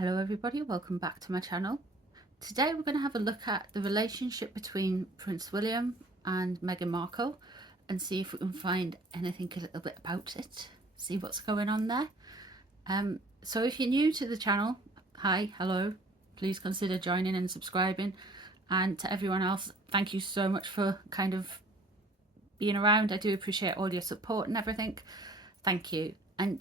Hello everybody, welcome back to my channel. Today we're going to have a look at the relationship between Prince William and Meghan Markle and see if we can find anything a little bit about it, see what's going on there. So if you're new to the channel, hi, hello, please consider joining and subscribing, and to everyone else, thank you so much for kind of being around. I do appreciate all your support and everything. Thank you. And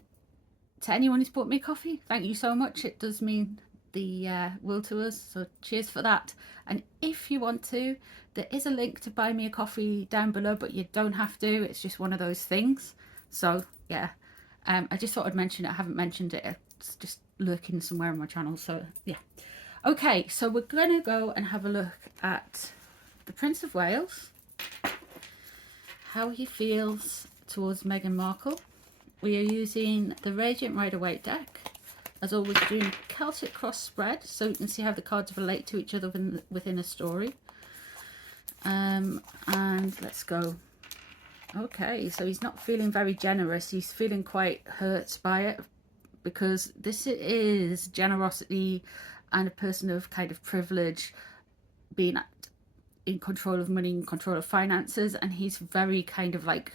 to anyone who's bought me coffee, thank you so much. It does mean the world to us, so cheers for that. And if you want to, there is a link to buy me a coffee down below, but you don't have to. It's just one of those things. So yeah, I just thought I'd mention it. I haven't mentioned it. It's just lurking somewhere on my channel. So yeah. Okay, so we're gonna go and have a look at the Prince of Wales, how he feels towards Meghan Markle. We are using the Radiant Rider-Waite deck, as always doing Celtic cross spread, so you can see how the cards relate to each other within a story. And let's go. Okay, so he's not feeling very generous. He's feeling quite hurt by it, because this is generosity and a person of kind of privilege being in control of money, in control of finances, and he's very kind of like,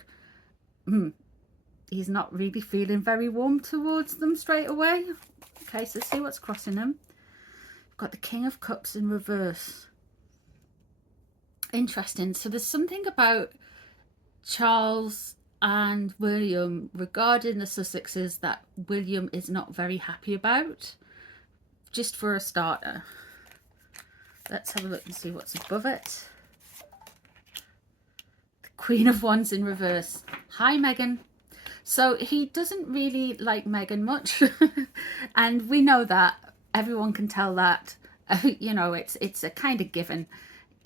he's not really feeling very warm towards them straight away. Okay, so see what's crossing them. We've got the King of Cups in reverse. Interesting. So there's something about Charles and William regarding the Sussexes that William is not very happy about, just for a starter. Let's have a look and see what's above it. The Queen of Wands in reverse. Hi, Meghan. So he doesn't really like Meghan much, and we know that. Everyone can tell that. You know, it's a kind of given.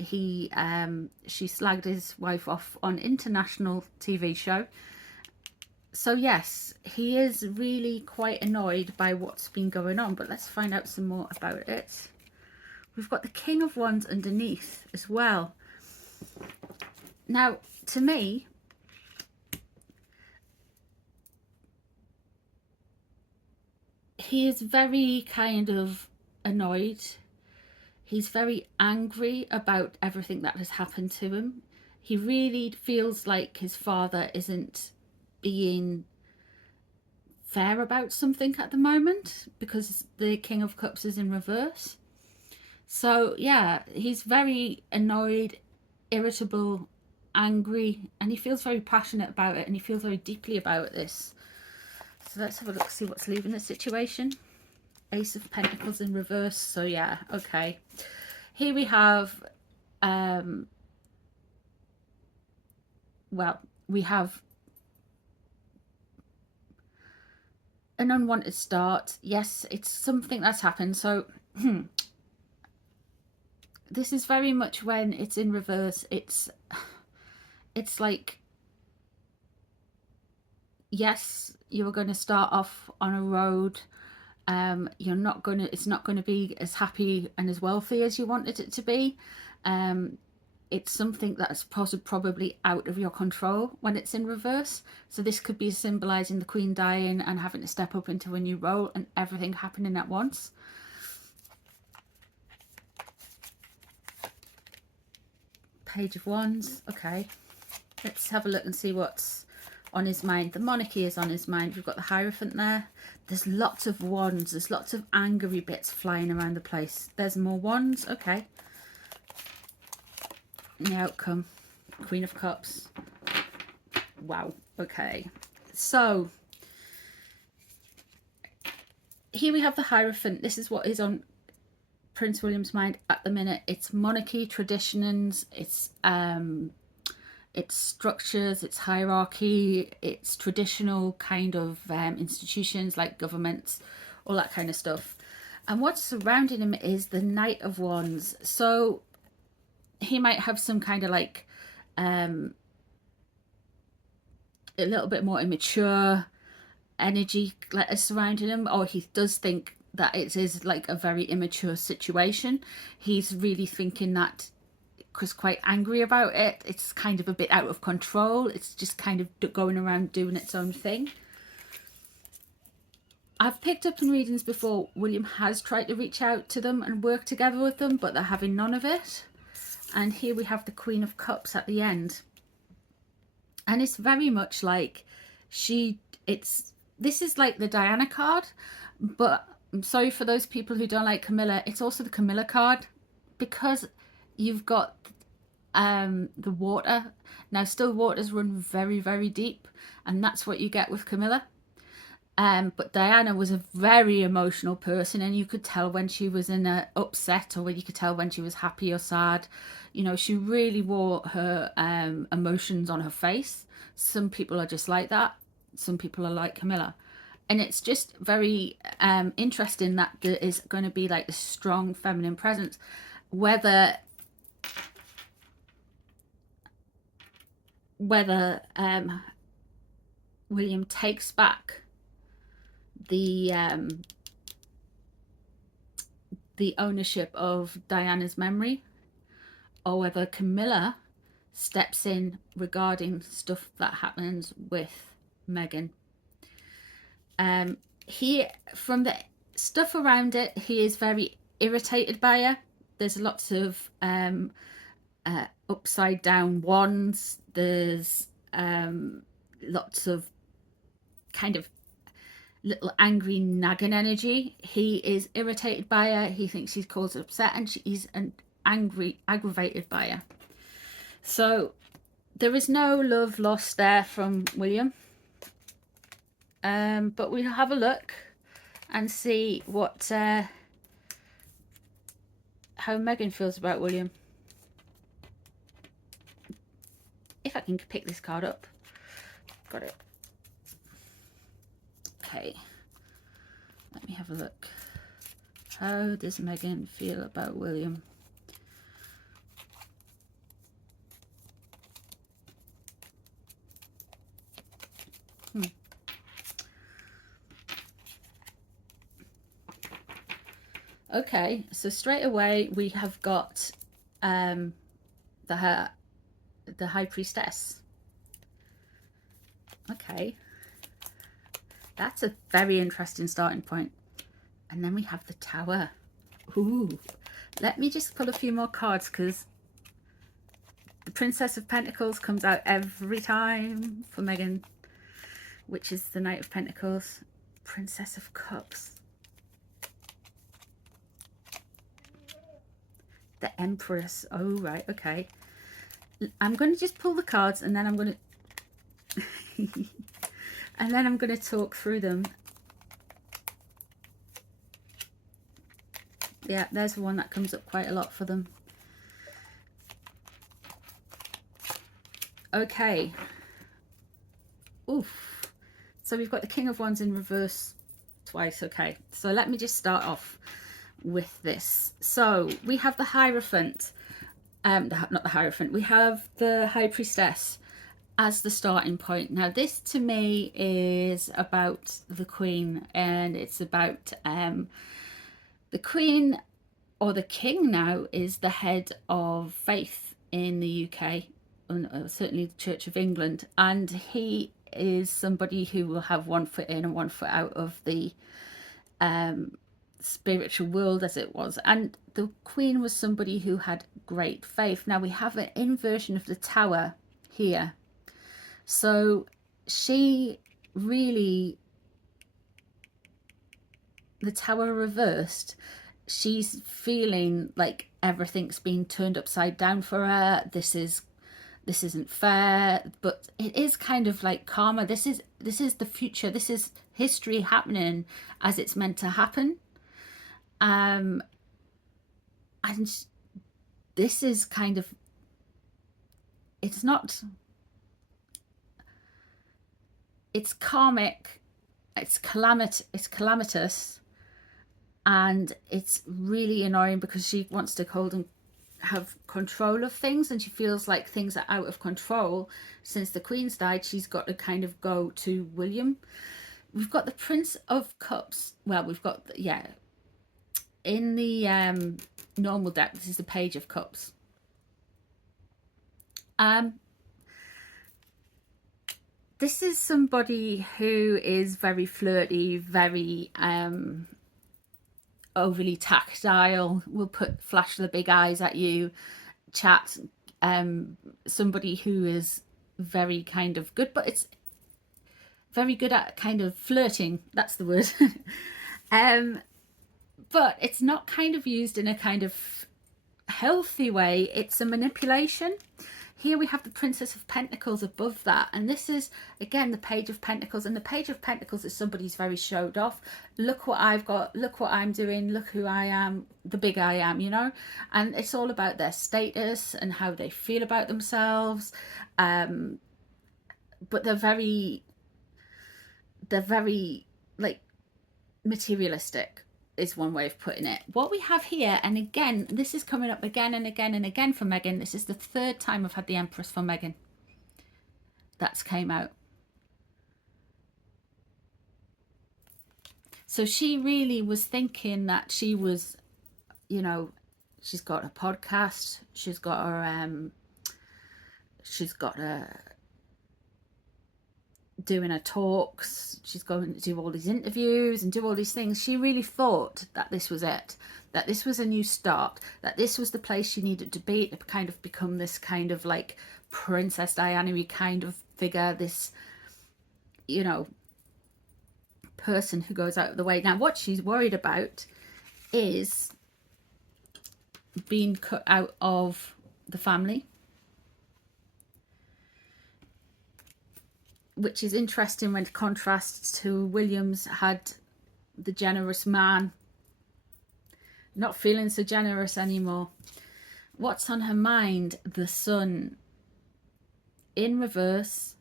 She slagged his wife off on international TV show. So yes, he is really quite annoyed by what's been going on. But let's find out some more about it. We've got the King of Wands underneath as well. Now, to me, he is very kind of annoyed. He's very angry about everything that has happened to him. He really feels like his father isn't being fair about something at the moment, because the King of Cups is in reverse. So yeah, he's very annoyed, irritable, angry, and he feels very passionate about it, and he feels very deeply about this. So let's have a look, see what's leaving the situation. Ace of Pentacles in reverse. So yeah, okay. Here we have, well, we have an unwanted start. Yes, it's something that's happened. So this is very much when it's in reverse. It's like, yes, you're going to start off on a road. You're not going to, it's not going to be as happy and as wealthy as you wanted it to be. It's something that's probably out of your control when it's in reverse. So this could be symbolizing the Queen dying and having to step up into a new role and everything happening at once. Page of Wands. Okay, let's have a look and see what's on his mind. The monarchy is on his mind. We've got the Hierophant there. There's lots of wands. There's lots of angry bits flying around the place. There's more wands. Okay. And the outcome, Queen of Cups. Wow. Okay. So here we have the Hierophant. This is what is on Prince William's mind at the minute. It's monarchy, traditions, it's structures, it's hierarchy, it's traditional kind of institutions like governments, all that kind of stuff. And what's surrounding him is the Knight of Wands. So he might have some kind of like a little bit more immature energy surrounding him, or he does think that it is like a very immature situation. He's really thinking that, because quite angry about it. It's kind of a bit out of control. It's just kind of going around doing its own thing. I've picked up in readings before, William has tried to reach out to them and work together with them, but they're having none of it. And here we have the Queen of Cups at the end. And it's very much like this is like the Diana card, but I'm sorry for those people who don't like Camilla, it's also the Camilla card, because you've got the water. Now still waters run very, very deep, and that's what you get with Camilla. But Diana was a very emotional person, and you could tell when she was in a upset, or when you could tell when she was happy or sad. You know, she really wore her emotions on her face. Some people are just like that. Some people are like Camilla. And it's just very interesting that there is going to be like a strong feminine presence. Whether William takes back the ownership of Diana's memory, or whether Camilla steps in regarding stuff that happens with Meghan. From the stuff around it, he is very irritated by her. There's lots of upside down wands. There's lots of kind of little angry nagging energy. He is irritated by her. He thinks she's caused upset, and he's aggravated by her. So there is no love lost there from William. But we'll have a look and see what how Meghan feels about William. If I can pick this card up. Got it. Okay. Let me have a look. How does Meghan feel about William? Okay, so straight away we have got the High Priestess. Okay, that's a very interesting starting point. And then we have the Tower. Ooh, let me just pull a few more cards, because the Princess of Pentacles comes out every time for Meghan, which is the Knight of Pentacles. Princess of Cups. The Empress. Oh, right, okay. I'm going to just pull the cards, and then I'm going to and then I'm going to talk through them. Yeah, there's one that comes up quite a lot for them. Okay. Oof. So we've got the King of Wands in reverse twice. Okay, so let me just start off with this. So we have the Hierophant, not the Hierophant, we have the High Priestess as the starting point. Now this to me is about the Queen, and it's about the Queen, or the King now, is the head of faith in the UK, and certainly the Church of England, and he is somebody who will have one foot in and one foot out of the spiritual world, as it was. And the Queen was somebody who had great faith. Now we have an inversion of the Tower here, so she really, the Tower reversed, she's feeling like everything's been turned upside down for her. This isn't fair, but it is kind of like karma. This is the future. This is history happening as it's meant to happen. And this is kind of, it's not, it's karmic, it's calamitous, and it's really annoying because she wants to hold and have control of things, and she feels like things are out of control. Since the Queen's died, she's got to kind of go to William. We've got the Prince of Cups. Well, we've got, yeah, in the normal deck, this is the Page of Cups. This is somebody who is very flirty, very overly tactile, will flash the big eyes at you, chat, somebody who is very kind of good, but it's very good at kind of flirting, that's the word. But it's not kind of used in a kind of healthy way. It's a manipulation. Here we have the Princess of Pentacles above that, and this is again the Page of Pentacles, and the Page of Pentacles is somebody's very showed off. Look what I've got, look what I'm doing, look who I am, the big I am, you know. And it's all about their status and how they feel about themselves, but they're very like materialistic is one way of putting it. What we have here, and again, this is coming up again and again and again for Meghan. This is the third time I've had the Empress for Meghan. That's came out. So she really was thinking that she was, you know, she's got a podcast, she's got her doing her talks, she's going to do all these interviews and do all these things. She really thought that this was it, that this was a new start, that this was the place she needed to be to kind of become this kind of like Princess Diana-y kind of figure, this, you know, person who goes out of the way. Now what she's worried about is being cut out of the family, which is interesting when it contrasts to William's had the generous man, not feeling so generous anymore. What's on her mind? The Sun in reverse.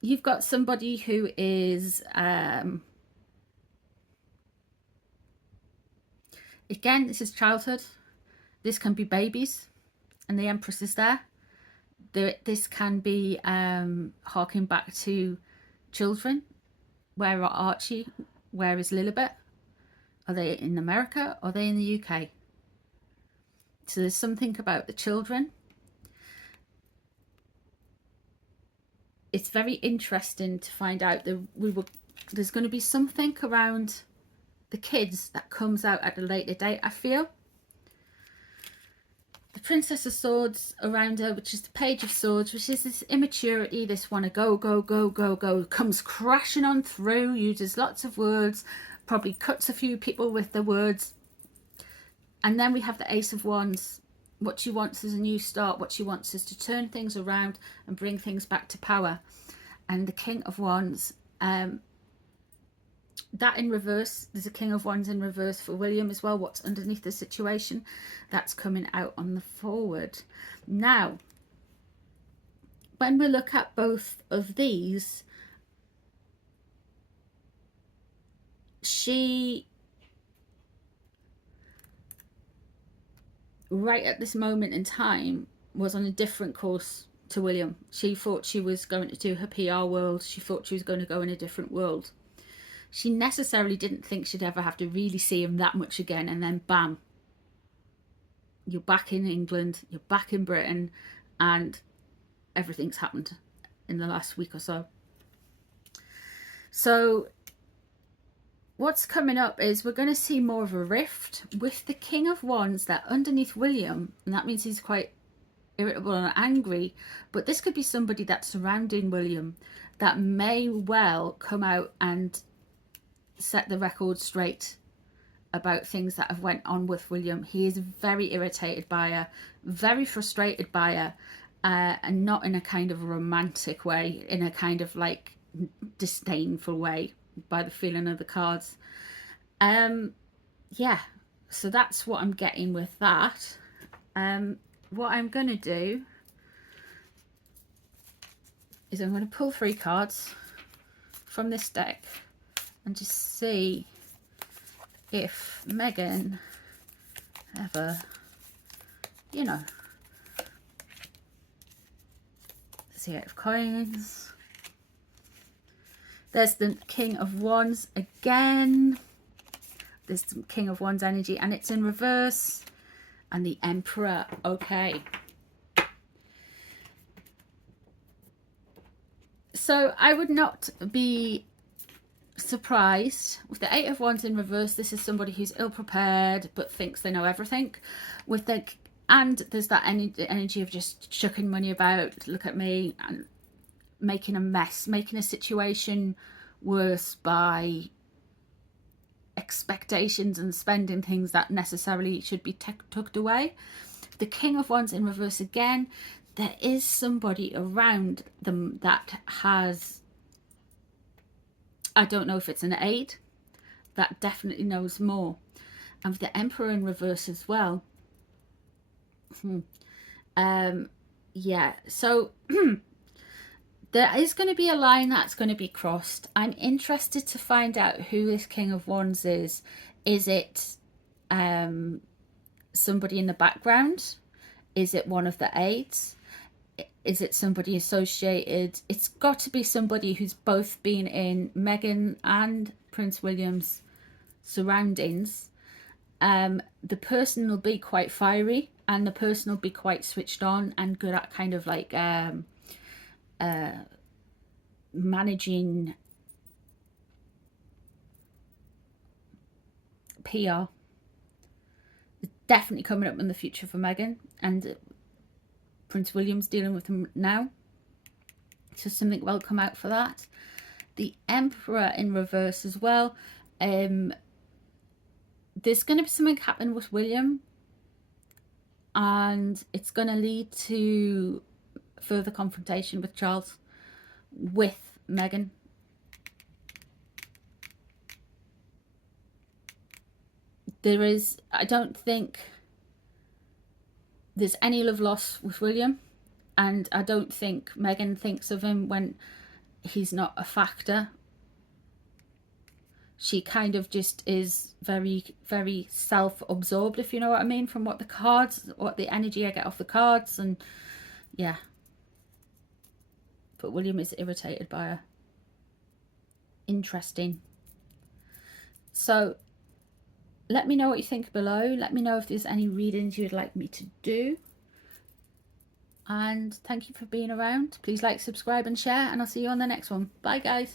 You've got somebody who is again, this is childhood, this can be babies, and the Empress is there. This can be harking back to children. Where are Archie? Where is Lilibet? Are they in America? Or are they in the UK? So there's something about the children. It's very interesting to find out that there's going to be something around the kids that comes out at a later date, I feel. The Princess of Swords around her, which is the Page of Swords, which is this immaturity, this want to go, go, go, go, go, comes crashing on through, uses lots of words, probably cuts a few people with the words. And then we have the Ace of Wands. What she wants is a new start. What she wants is to turn things around and bring things back to power. And the King of Wands, that in reverse, there's a King of Wands in reverse for William as well. What's underneath the situation, that's coming out on the forward. Now when we look at both of these, she right at this moment in time was on a different course to William. She thought she was going to do her PR world, she thought she was going to go in a different world. She necessarily didn't think she'd ever have to really see him that much again, and then bam, you're back in England, you're back in Britain, and everything's happened in the last week or so. So what's coming up is we're going to see more of a rift with the King of Wands that underneath William, and that means he's quite irritable and angry, but this could be somebody that's surrounding William that may well come out and set the record straight about things that have went on with William. He is very irritated by her, very frustrated by her, and not in a kind of romantic way, in a kind of like disdainful way by the feeling of the cards. Yeah, so that's what I'm getting with that. What I'm going to do is I'm going to pull 3 cards from this deck and just see if Meghan ever, you know, see 8 of coins. There's the King of Wands again. There's some King of Wands energy and it's in reverse. And the Emperor. Okay. So I would not be surprised with the Eight of Wands in reverse. This is somebody who's ill prepared but thinks they know everything. With the and there's that energy of just chucking money about, look at me, and making a mess, making a situation worse by expectations and spending things that necessarily should be tucked away. The King of Wands in reverse again. There is somebody around them that has, I don't know if it's an aide, that definitely knows more. And with the Emperor in reverse as well. Yeah, so there is going to be a line that's going to be crossed. I'm interested to find out who this King of Wands is. Is it somebody in the background? Is it one of the aides? Is it somebody associated? It's got to be somebody who's both been in Meghan and Prince William's surroundings. The person will be quite fiery, and the person will be quite switched on and good at kind of like managing PR. It's definitely coming up in the future for Meghan, and Prince William's dealing with them now, so something will come out for that. The Emperor in reverse as well. There's going to be something happen with William, and it's going to lead to further confrontation with Charles, with Meghan. There is, I don't think there's any love lost with William, and I don't think Meghan thinks of him when he's not a factor. She kind of just is very, very self-absorbed, if you know what I mean, from what the cards, what the energy I get off the cards, and yeah. But William is irritated by her. Interesting. So let me know what you think below. Let me know if there's any readings you would like me to do. And thank you for being around. Please like, subscribe and share, and I'll see you on the next one. Bye guys.